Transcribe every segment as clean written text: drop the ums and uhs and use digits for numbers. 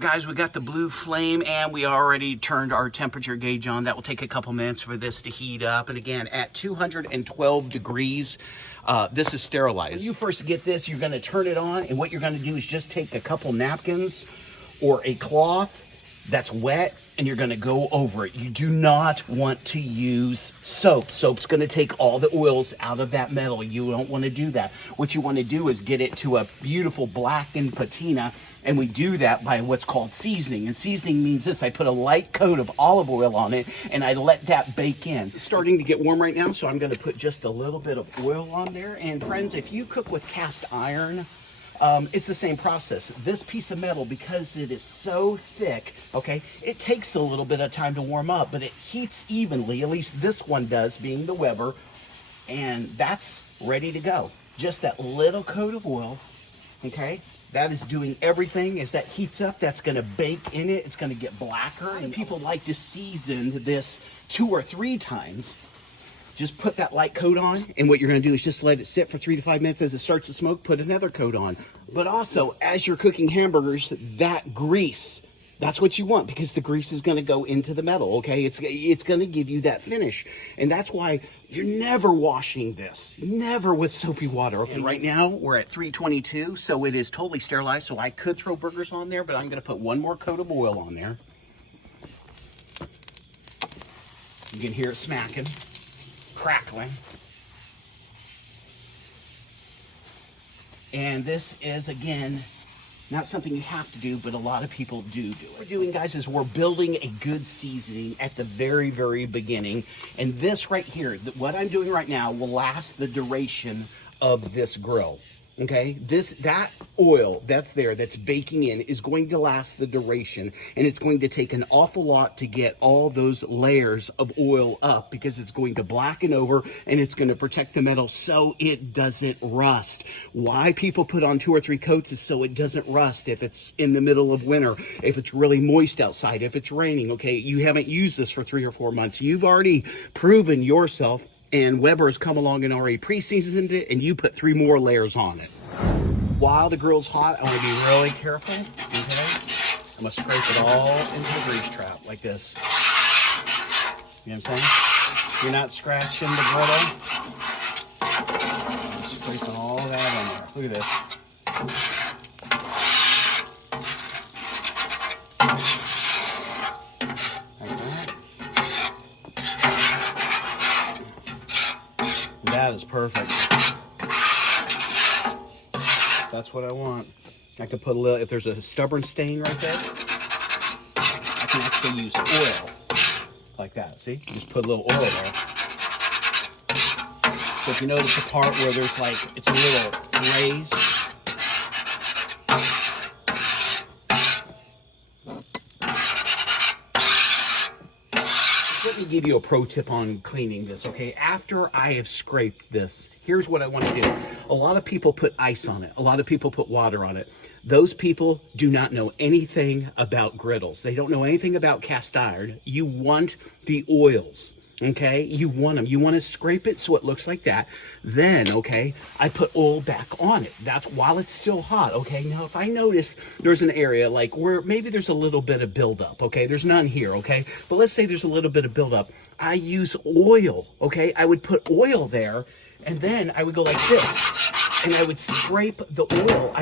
Guys, we got the blue flame and we already turned our temperature gauge on. That will take a couple minutes for this to heat up. And again, at 212 degrees, this is sterilized. When you first get this, you're gonna turn it on, and what you're gonna do is just take a couple napkins or a cloth that's wet, and you're gonna go over it. You do not want to use soap. Soap's gonna take all the oils out of that metal. You don't wanna do that. What you wanna do is get it to a beautiful blackened patina, and we do that by what's called seasoning. And seasoning means this: I put a light coat of olive oil on it, and I let that bake in. It's starting to get warm right now, so I'm gonna put just a little bit of oil on there. And friends, if you cook with cast iron, it's the same process. This piece of metal, because it is so thick, okay, it takes a little bit of time to warm up, but it heats evenly. At least this one does, being the Weber, and that's ready to go. Just that little coat of oil, okay? That is doing everything. As that heats up, that's gonna bake in it. It's gonna get blacker. And people like to season this 2 or 3 times. Just put that light coat on, and what you're gonna do is just let it sit for 3 to 5 minutes. As it starts to smoke, put another coat on. But also, as you're cooking hamburgers, that grease, that's what you want, because the grease is gonna go into the metal, okay? It's gonna give you that finish. And that's why you're never washing this, never with soapy water. Okay, and right now we're at 322, so it is totally sterilized. So I could throw burgers on there, but I'm gonna put one more coat of oil on there. You can hear it smacking, crackling. And this is, again, not something you have to do, but a lot of people do it. What we're doing, guys, is we're building a good seasoning at the very, very beginning. And this right here, what I'm doing right now, will last the duration of this grill. Okay, that oil that's there, that's baking in, is going to last the duration, and it's going to take an awful lot to get all those layers of oil up, because it's going to blacken over, and it's going to protect the metal so it doesn't rust. Why people put on 2 or 3 coats is so it doesn't rust if it's in the middle of winter, if it's really moist outside, if it's raining. Okay, you haven't used this for 3 or 4 months. You've already proven yourself, and Weber has come along and already pre-seasoned it, and you put 3 more layers on it. While the grill's hot, I want to be really careful, okay? I'm going to scrape it all into the grease trap like this. You know what I'm saying? You're not scratching the griddle. I'm scraping all that in there. Look at this. That is perfect. That's what I want. I can put a little, if there's a stubborn stain right there, I can actually use oil like that. See? Just put a little oil there. So if you notice the part where there's like, it's a little raised, let me give you a pro tip on cleaning this, okay? After I have scraped this, here's what I want to do. A lot of people put ice on it. A lot of people put water on it. Those people do not know anything about griddles. They don't know anything about cast iron. You want the oils, okay? You want them. You want to scrape it so it looks like that. Then, okay, I put oil back on it. That's while it's still hot, okay? Now, if I notice there's an area like where maybe there's a little bit of buildup, okay? There's none here, okay? But let's say there's a little bit of buildup. I use oil, okay? I would put oil there, and then I would go like this, and I would scrape the oil.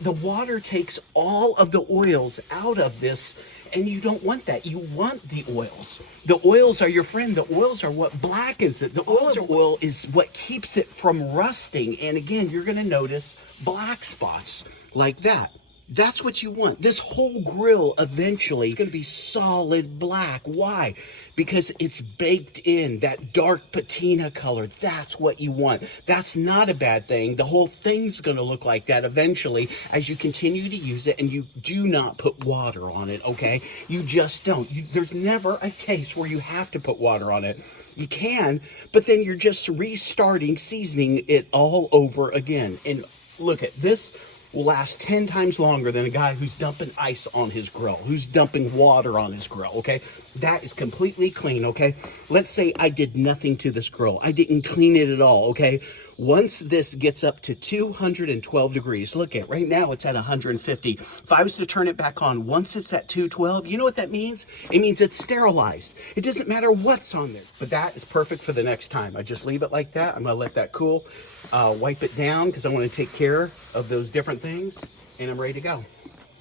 The water takes all of the oils out of this, and you don't want that. You want the oils. The oils are your friend. The oils are what blackens it. The oil is what keeps it from rusting. And again, you're gonna notice black spots like that. That's what you want. This whole grill eventually is going to be solid black. Why? Because it's baked in, that dark patina color. That's what you want. That's not a bad thing. The whole thing's going to look like that eventually as you continue to use it, and you do not put water on it, okay? You just don't. There's never a case where you have to put water on it. You can, but then you're just restarting, seasoning it all over again. And look at this. Will last 10 times longer than a guy who's dumping ice on his grill, who's dumping water on his grill, okay? That is completely clean, okay? Let's say I did nothing to this grill. I didn't clean it at all, okay? Once this gets up to 212 degrees, look at right now it's at 150. If I was to turn it back on, once it's at 212, you know what that means? It means it's sterilized. It doesn't matter what's on there. But that is perfect for the next time. I just leave it like that. I'm gonna let that cool. Wipe it down because I want to take care of those different things, and I'm ready to go.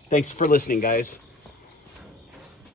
Thanks for listening, guys.